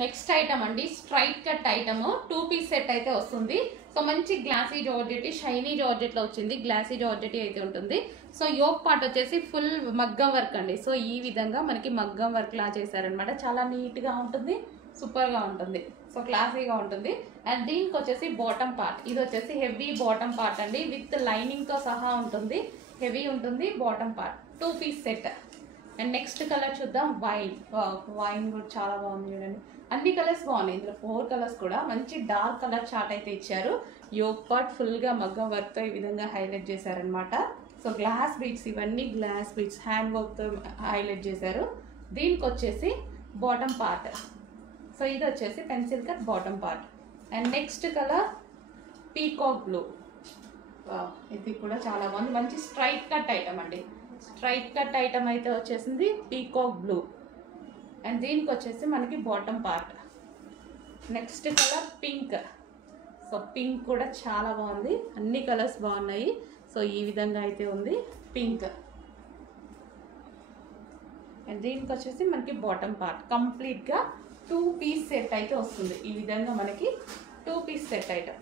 Next item అండి straight cut item 2 piece set అయితే వస్తుంది. సో మంచి గ్లాసీ జార్జెట్ షైనీ జార్జెట్ లో వచ్చింది. గ్లాసీ జార్జెట్ అయితే ఉంటుంది. సో యోక్ పార్ట్ వచ్చేసి ఫుల్ మగ్గం వర్క్ అండి. సో ఈ విధంగా మనకి మగ్గం వర్క్ లా చేశారనమాట. చాలా నీట్ గా ఉంటుంది, సూపర్ గా ఉంటుంది, సో క్లాసీగా ఉంటుంది. అండ్ దీనికి వచ్చేసి బాటమ్ పార్ట్, ఇది వచ్చేసి హెవీ బాటమ్ పార్ట్ అండి, విత్ లైనింగ్ తో సహా ఉంటుంది. హెవీ ఉంటుంది bottom part, 2 piece set. And next colour చూద్దాం, వైన్. వైన్ కూడా చాలా బాగుంది చూడండి. అన్ని కలర్స్ బాగున్నాయి, ఇందులో 4 కలర్స్ కూడా. మంచి డార్క్ కలర్ చార్ట్ అయితే ఇచ్చారు. యోక్ పార్ట్ ఫుల్ గా మగ్గం వర్క్ తో ఈ విధంగా హైలైట్ చేశారనమాట. సో గ్లాస్ బీడ్స్, ఇవన్నీ గ్లాస్ బీడ్స్ హ్యాండ్ వర్క్ తో హైలైట్ చేశారు. దీనికి వచ్చేసి బాటమ్ పార్ట్, సో ఇది వచ్చేసి pencil cut bottom part. And next colour peacock blue. ఇది కూడా చాలా బాగుంది. మంచి స్ట్రైట్ కట్ ఐటమ్ అండి. స్ట్రైట్ కట్ ఐటమ్ అయితే వచ్చేసింది పీకాక్ బ్లూ. అండ్ దీనికి వచ్చేసి మనకి bottom part. Next colour pink. So pink కూడా చాలా బాగుంది, అన్ని కలర్స్ బాగున్నాయి. సో ఈ విధంగా అయితే ఉంది పింక్. అండ్ దీనికి వచ్చేసి మనకి బాటమ్ పార్ట్. కంప్లీట్గా 2 పీస్ సెట్ అయితే వస్తుంది. ఈ విధంగా మనకి 2 పీస్ సెట్ ఐటమ్.